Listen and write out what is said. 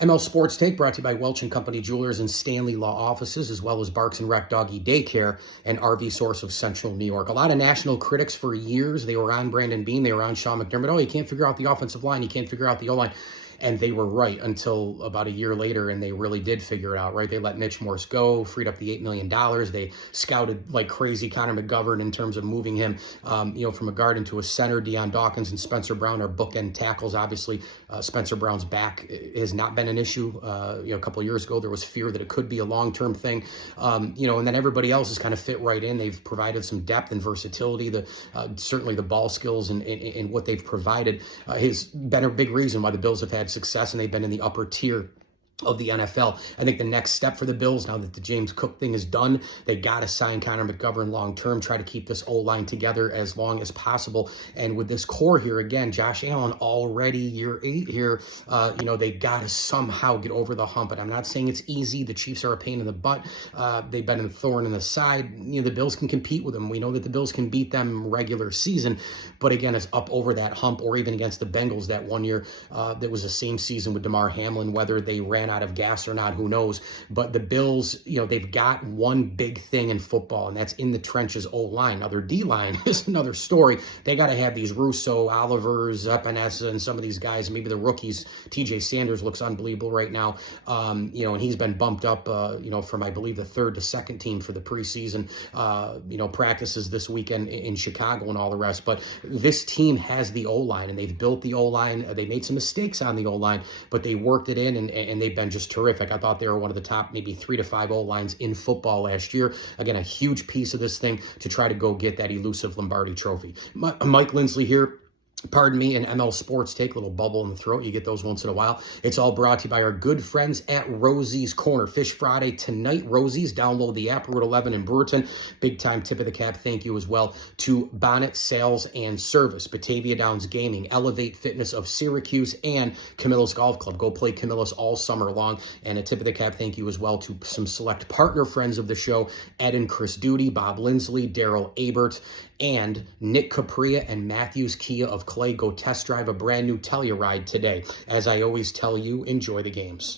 ML Sports Take brought to you by Welch and Company Jewelers and Stanley Law Offices, as well as Barks and Rec Doggy Daycare and RV Source of Central New York. A lot of national critics for years. They were on Brandon Beane. They were on Sean McDermott. Oh, you can't figure out the offensive line. You can't figure out the O-line. And they were right until about a year later, and they really did figure it out, right? They let Mitch Morse go, freed up the $8 million. They scouted like crazy Connor McGovern in terms of moving him, from a guard into a center. Deion Dawkins and Spencer Brown are bookend tackles. Obviously, Spencer Brown's back has not been an issue. A couple of years ago, there was fear that it could be a long-term thing, and then everybody else has kind of fit right in. They've provided some depth and versatility. Certainly the ball skills and what they've provided has been a big reason why the Bills have had success, and they've been in the upper tier of the NFL. I think the next step for the Bills, now that the James Cook thing is done, they got to sign Connor McGovern long-term, try to keep this O-line together as long as possible. And with this core here, again, Josh Allen already year 8 here, they got to somehow get over the hump. And I'm not saying it's easy. The Chiefs are a pain in the butt. They've been a thorn in the side. The Bills can compete with them. We know that the Bills can beat them regular season, but again, it's up over that hump, or even against the Bengals that one year that was the same season with Damar Hamlin, whether they ran out of gas or not, who knows. But the Bills, they've got one big thing in football, and that's in the trenches O-line. Now, their D-line is another story. They got to have these Russo, Olivers, Epinesa, and some of these guys, maybe the rookies. TJ Sanders looks unbelievable right now, and he's been bumped up, from, I believe, the third to second team for the preseason, practices this weekend in Chicago and all the rest. But this team has the O-line, and they've built the O-line. They made some mistakes on the O-line, but they worked it in, and they've been just terrific. I thought they were one of the top maybe 3 to 5 O-lines in football last year. Again, a huge piece of this thing to try to go get that elusive Lombardi trophy. Mike Lindsley here. Pardon me, an ML Sports Take, little bubble in the throat. You get those once in a while. It's all brought to you by our good friends at Rosie's Corner. Fish Friday tonight, Rosie's. Download the app, Route 11 in Brewerton. Big time tip of the cap. Thank you as well to Bonnet Sales and Service, Batavia Downs Gaming, Elevate Fitness of Syracuse, and Camillus Golf Club. Go play Camillus all summer long. And a tip of the cap, thank you as well to some select partner friends of the show, Ed and Chris Duty, Bob Lindsley, Daryl Abert, and Nick Capria and Matthews Kia of Clay. Go test drive a brand new Telluride today. As I always tell you, enjoy the games.